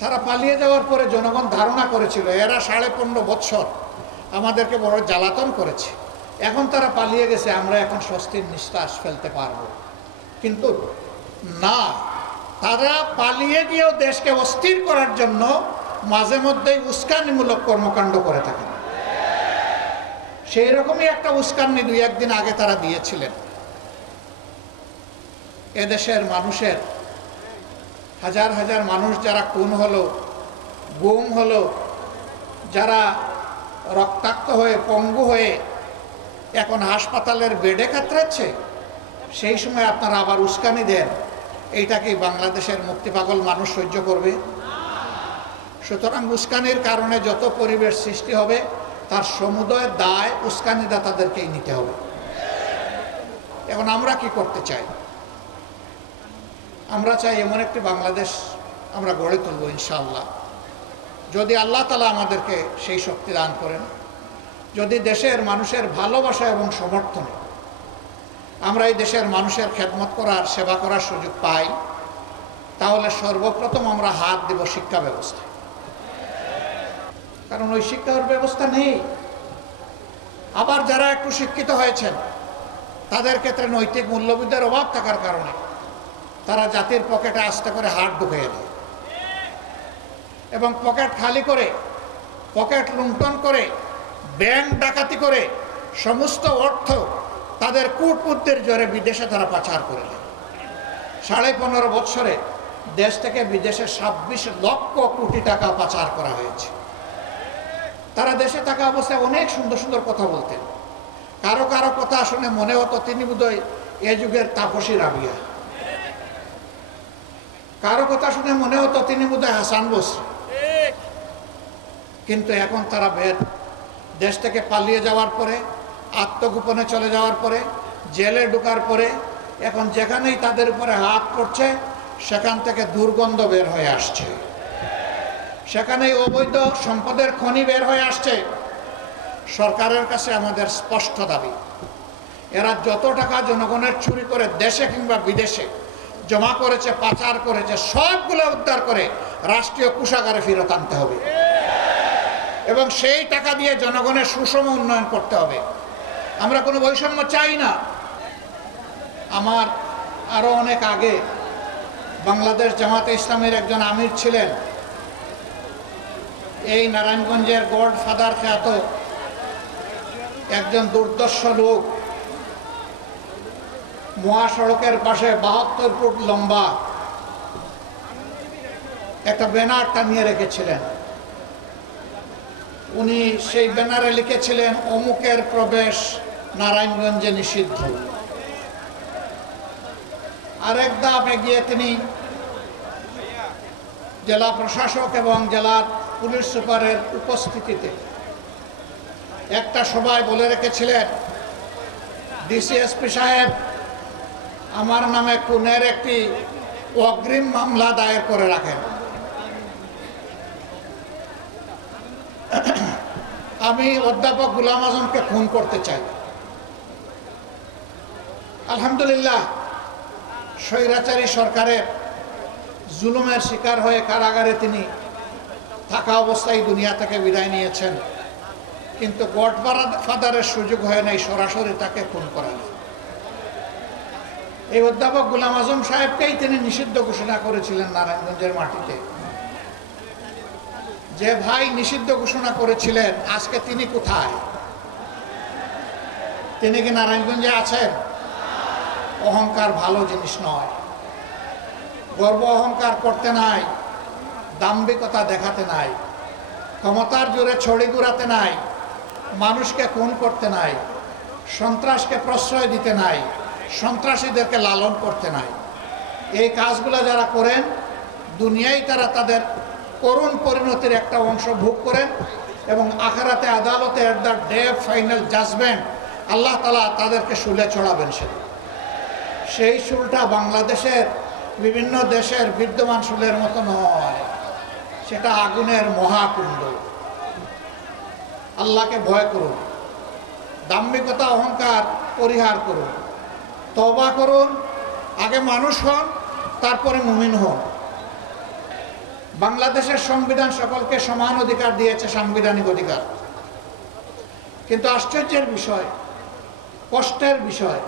তারা পালিয়ে যাওয়ার পরে জনগণ ধারণা করেছিল এরা 15.5 বছর আমাদেরকে বড় জ্বালাতন করেছে, এখন তারা পালিয়ে গেছে, আমরা এখন স্বস্তির নিঃশ্বাস ফেলতে পারবো। কিন্তু না, তারা পালিয়ে গিয়েও দেশকে অস্থির করার জন্য মাঝে মধ্যেই উস্কানিমূলক কর্মকাণ্ড করে থাকেন। সেই রকমই একটা উস্কানি 2-1 দিন আগে তারা দিয়েছিলেন। এদেশের মানুষের হাজার হাজার মানুষ যারা খুন হলো, গুম হলো, যারা রক্তাক্ত হয়ে পঙ্গু হয়ে এখন হাসপাতালের বেডে কাতরাচ্ছে, সেই সময় আপনারা আবার উস্কানি দেন, এইটা কি বাংলাদেশের মুক্তিপাগল মানুষ সহ্য করবে? সুতরাং উস্কানির কারণে যত পরিবেশ সৃষ্টি হবে তার সমুদয় দায় উস্কানিদাতাদেরকেই নিতে হবে। এখন আমরা কি করতে চাই? আমরা চাই এমন একটি বাংলাদেশ আমরা গড়ে তুলব ইনশাআল্লাহ, যদি আল্লাহ তাআলা আমাদেরকে সেই শক্তি দান করেন। যদি দেশের মানুষের ভালোবাসা এবং সমর্থনে আমরা এই দেশের মানুষের খেদমত করার, সেবা করার সুযোগ পাই, তাহলে সর্বপ্রথম আমরা হাত দেব শিক্ষা ব্যবস্থায়। কারণ ওই শিক্ষার ব্যবস্থা নেই। আবার যারা একটু শিক্ষিত হয়েছেন তাদের ক্ষেত্রে নৈতিক মূল্যবোধের অভাব থাকার কারণে তারা জাতির পকেটে আস্তে করে হাত ঢুকিয়ে দেয় এবং পকেট খালি করে, পকেট লুণ্ঠন করে, ব্যাংক ডাকাতি করে সমস্ত অর্থ তাদের কূটপুত্রের জোরে বিদেশে তারা পাচার করে দেয়। 15.5 বছরে দেশ থেকে বিদেশে 26 লক্ষ কোটি টাকা পাচার করা হয়েছে। তারা দেশে থাকা অবস্থায় অনেক সুন্দর সুন্দর কথা বলতেন। কারো কারো কথা শুনে মনে হতো তিনি বোধহয় এ যুগের তাপসী রাবিয়া, কারো কথা শুনে মনে হতো তিনি বোধহয় হাসান বসরি। কিন্তু এখন তারা দেশ থেকে পালিয়ে যাওয়ার পরে, আত্মগোপনে চলে যাওয়ার পরে, জেলে ঢোকার পরে এখন যেখানেই তাদের উপরে হাত পড়ছে সেখান থেকে দুর্গন্ধ বের হয়ে আসছে, সেখানেই অবৈধ সম্পদের খনি বের হয়ে আসছে। সরকারের কাছে আমাদের স্পষ্ট দাবি, এরা যত টাকা জনগণের চুরি করে দেশে কিংবা বিদেশে জমা করেছে, পাচার করেছে, সবগুলো উদ্ধার করে রাষ্ট্রীয় কোষাগারে ফেরত আনতে হবে এবং সেই টাকা দিয়ে জনগণের সুষম উন্নয়ন করতে হবে। আমরা কোনো বৈষম্য চাই না। আমার আরো অনেক আগে বাংলাদেশ জামাতে ইসলামের একজন আমির ছিলেন, এই নারায়ণগঞ্জের গডফাদার খ্যাত একজন দুর্দর্শ লোক, মহাসড়কের পাশে 72 ফুট লম্বা একটা ব্যানার টানিয়ে রেখেছিলেন। উনি সেই ব্যানারে লিখেছিলেন অমুকের প্রবেশ নারায়ণগঞ্জে নিষিদ্ধ। আরেক ধাপ এগিয়ে তিনি জেলা প্রশাসক এবং জেলার পুলিশ সুপারের উপস্থিতিতে একটা সভায় বলে রেখেছিলেন, ডিসিএসপি সাহেব, আমার নামে খুনের একটি অগ্রিম মামলা দায়ের করে রাখেন। আমি অধ্যাপক গোলাম আজমকে খুন করতে চাই। আলহামদুলিল্লাহ, স্বৈরাচারী সরকারের জুলুমের শিকার হয়ে কারাগারে তিনি থাকা অবস্থায় দুনিয়া থেকে বিদায় নিয়েছেন, কিন্তু গডফাদারের সুযোগ হয় নাই সরাসরি তাকে খুন করার। এই অধ্যাপক গোলাম আজম সাহেবকেই তিনি নিষিদ্ধ ঘোষণা করেছিলেন নারায়ণগঞ্জের মাটিতে। যে ভাই নিষিদ্ধ ঘোষণা করেছিলেন, আজকে তিনি কোথায়? তিনি কি নারায়ণগঞ্জে আছেন? অহংকার ভালো জিনিস নয়। গর্ব অহংকার করতে নাই, দাম্ভিকতা দেখাতে নাই, ক্ষমতার জোরে ছড়ি ঘুরাতে নাই, মানুষকে খুন করতে নাই, সন্ত্রাসকে প্রশ্রয় দিতে নাই, সন্ত্রাসীদেরকে লালন করতে নাই। এই কাজগুলো যারা করেন দুনিয়ায় তারা তাদের করুণ পরিণতির একটা অংশ ভোগ করেন এবং আখিরাতে আদালতে at the day of final judgement Allah তাআলা তাদেরকে শুলে চড়াবেন। সেই শুলটা বাংলাদেশের বিভিন্ন দেশের বিদ্যমান শুলের মতো নয়, সেটা আগুনের মহাকুণ্ড। আল্লাহকে ভয় করুন, দাম্ভিকতা অহংকার পরিহার করুন, তওবা করুন, আগে মানুষ হন তারপরে মুমিন হন। বাংলাদেশের সংবিধান সকলকে সমান অধিকার দিয়েছে, সাংবিধানিক অধিকার। কিন্তু আশ্চর্যের বিষয়, কষ্টের বিষয়,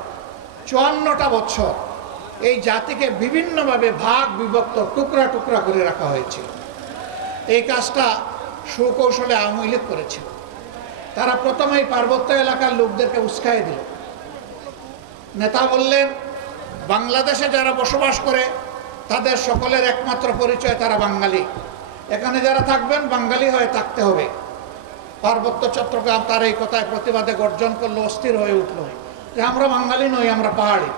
54টা বছর এই জাতিকে বিভিন্নভাবে ভাগ বিভক্ত, টুকরা টুকরা করে রাখা হয়েছিল। এই কাজটা সুকৌশলে আওয়ামী লীগ করেছিল। তারা প্রথমেই পার্বত্য এলাকার লোকদেরকে উস্কাই দিল। নেতা বললেন, বাংলাদেশে যারা বসবাস করে তাদের সকলের একমাত্র পরিচয় তারা বাঙালি, এখানে যারা থাকবেন বাঙালি হয়ে থাকতে হবে। পার্বত্য চট্টগ্রাম তার এই কথায় প্রতিবাদে গর্জন করলো, অস্থির হয়ে উঠল যে আমরা বাঙালি নই, আমরা পাহাড়ি।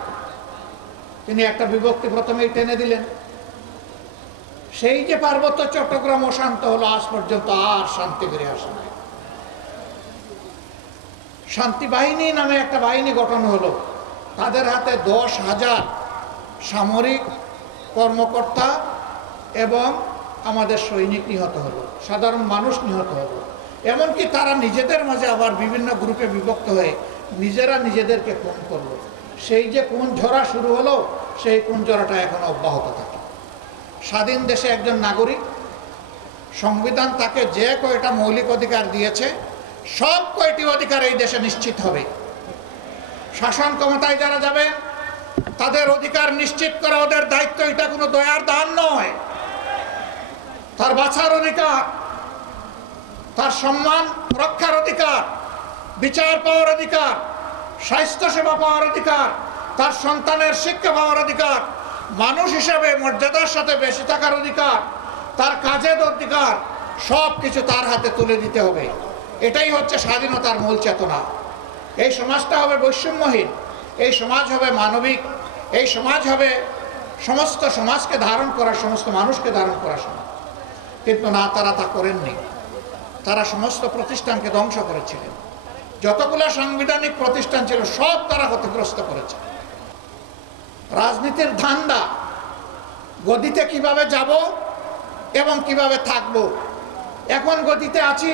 তিনি একটা বিভক্তি প্রথমেই টেনে দিলেন। সেই যে পার্বত্য চট্টগ্রাম অশান্ত হলো, আজ পর্যন্ত আর শান্তি ফিরে আসে না। শান্তি বাহিনী নামে একটা বাহিনী গঠন হলো, তাদের হাতে 10,000 সামরিক কর্মকর্তা এবং আমাদের সৈনিক নিহত হলো, সাধারণ মানুষ নিহত হলো। এমনকি তারা নিজেদের মাঝে আবার বিভিন্ন গ্রুপে বিভক্ত হয়ে নিজেরা নিজেদেরকে খুন করলো। সেই যে খুন ঝরা শুরু হলো, সেই খুন ঝরাটা এখন অব্যাহত থাকে। স্বাধীন দেশে একজন নাগরিক, সংবিধান তাকে যে কয়টা মৌলিক অধিকার দিয়েছে, সব কয়টি অধিকার এই দেশে নিশ্চিত হবে। শাসন ক্ষমতায় যারা যাবে তাদের অধিকার নিশ্চিত করা ওদের দায়িত্ব। এটা কোনো দয়ার দান নয়। তার বাঁচার অধিকার, তার সম্মান রক্ষার অধিকার, বিচার পাওয়ার অধিকার, স্বাস্থ্যসেবা পাওয়ার অধিকার, তার সন্তানের শিক্ষা পাওয়ার অধিকার, মানুষ হিসাবে মর্যাদার সাথে বেঁচে থাকার অধিকার, তার কাজের অধিকার, সব কিছু তার হাতে তুলে দিতে হবে। এটাই হচ্ছে স্বাধীনতার মূল চেতনা। এই সমাজটা হবে বৈষম্যহীন, এই সমাজ হবে মানবিক, এই সমাজ হবে সমস্ত সমাজকে ধারণ করার, সমস্ত মানুষকে ধারণ করার সমাজ। কিন্তু না, তারা তা করেননি। তারা সমস্ত প্রতিষ্ঠানকে ধ্বংস করেছিলেন। যতগুলো সাংবিধানিক প্রতিষ্ঠান ছিল সব তারা ক্ষতিগ্রস্ত করেছে। রাজনীতির ধান্দা, গদিতে কিভাবে যাব এবং কিভাবে থাকব। এখন গদিতে আছি,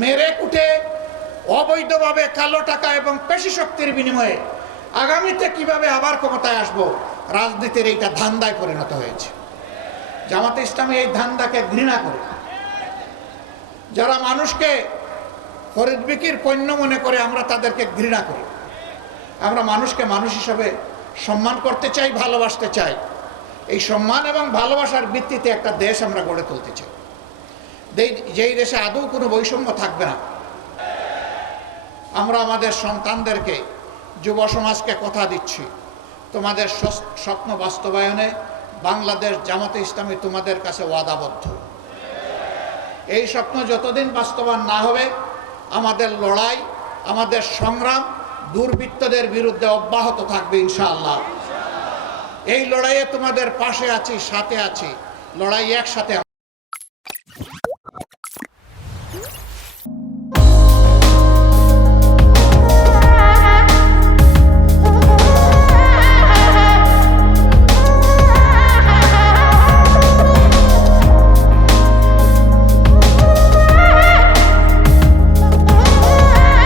মেরে কুটে অবৈধভাবে কালো টাকা এবং পেশি শক্তির বিনিময়ে আগামীতে কিভাবে আবার ক্ষমতায় আসব, রাজনীতির এইটা ধান্দায় পরিণত হয়েছে। জামাতে ইসলামী এই ধান্দাকে ঘৃণা করে। যারা মানুষকে খরিদ বিক্রির পণ্য মনে করে, আমরা তাদেরকে ঘৃণা করি। আমরা মানুষকে মানুষ হিসাবে সম্মান করতে চাই, ভালোবাসতে চাই। এই সম্মান এবং ভালোবাসার ভিত্তিতে একটা দেশ আমরা গড়ে তুলতে চাই, যেই দেশে আদৌ কোনো বৈষম্য থাকবে না। আমরা আমাদের সন্তানদেরকে, যুব সমাজকে কথা দিচ্ছি, তোমাদের স্বপ্ন বাস্তবায়নে বাংলাদেশ জামাতে ইসলামী তোমাদের কাছে ওয়াদাবদ্ধ। এই স্বপ্ন যতদিন বাস্তবায়ন না হবে, আমাদের লড়াই, আমাদের সংগ্রাম দুর্বৃত্তদের বিরুদ্ধে অব্যাহত থাকবে ইনশাআল্লাহ। এই লড়াইয়ে তোমাদের পাশে আছি, সাথে আছি। লড়াই একসাথে।